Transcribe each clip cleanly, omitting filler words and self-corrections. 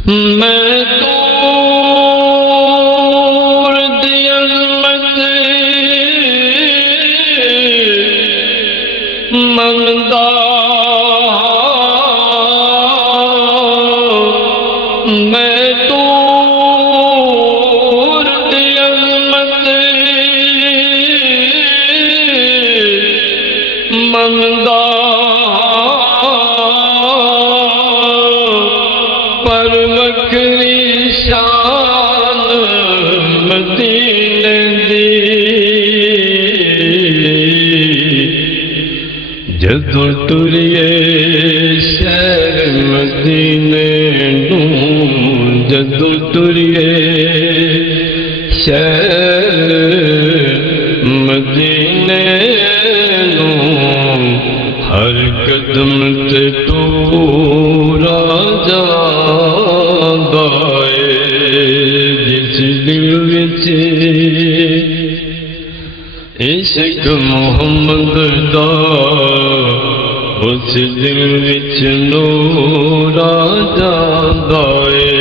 मैं तूर दी अज़मत मंगदा, मैं तूर दी अज़मत मंगदा, पर वखरी शान मदीने दी। जदों तुरिए शहर मदीने नूं, जदों तुरिए शहर मदीने नूं, हर कदम ते तूरा जांदा है। जिस दिल विच इश्क मोहम्मद दा, उस दिल विच नूर आ जांदा है।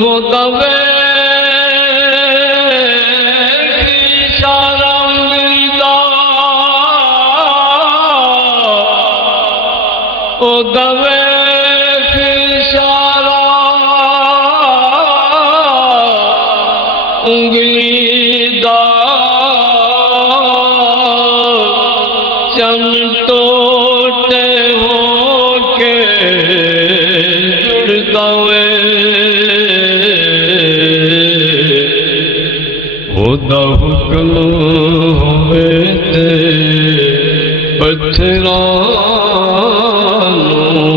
वो दवे इशारा मिलदा, ओ दवे इशारा उंगली दा, चन टोटे होके जुड़दा वे। ओदा हुक्म होवे ते पत्थरां नूं,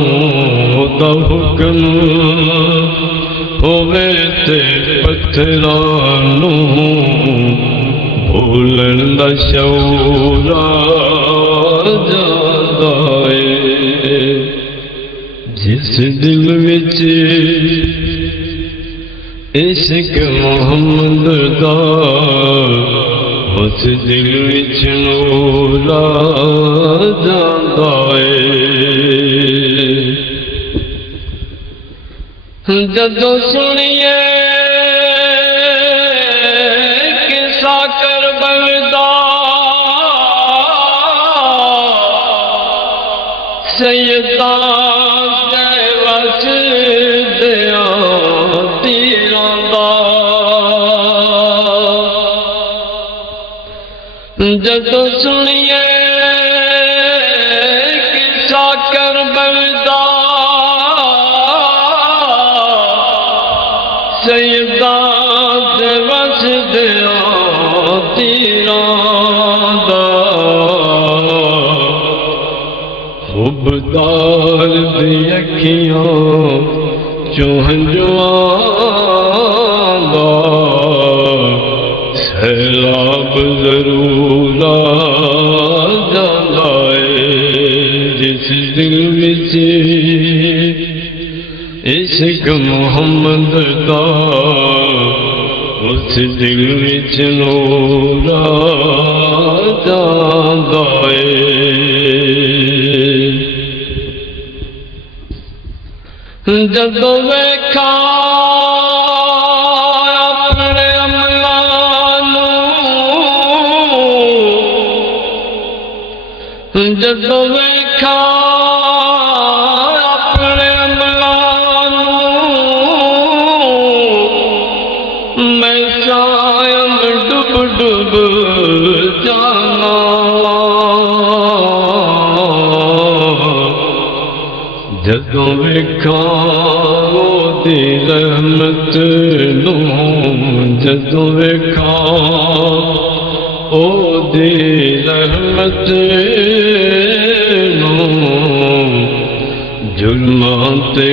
ओदा हुक्म होवे ते पत्थरां नूं, भूलन दा शऊर आ जांदा है। जिस दिल विच इश्क मोहम्मद दा, उस दिल विच नूर आ जांदा है। जदों सुनिए किसा करबल दा, सैयदां दे वसदियां तीरां दा। जदों सुनिए किसा करबल दा, सैयदां दे वसदियां तीरां दा। खुबदार दी अखियां चों हंजुआं दा, सैलाब जरूर आ जांदा है। जिस दिल विच इश्क मोहम्मद दा, उस दिल विच नूर आ जांदा है। जदों वेखा अपने अमलां नूं, जदों वेखा अपने अमलां नूं, मैं कायम डुब डुब जाना। जदों वेखा ओदी रहमत नूं, जदों वेखा ओदी रहमत नूं, जुल्मां ते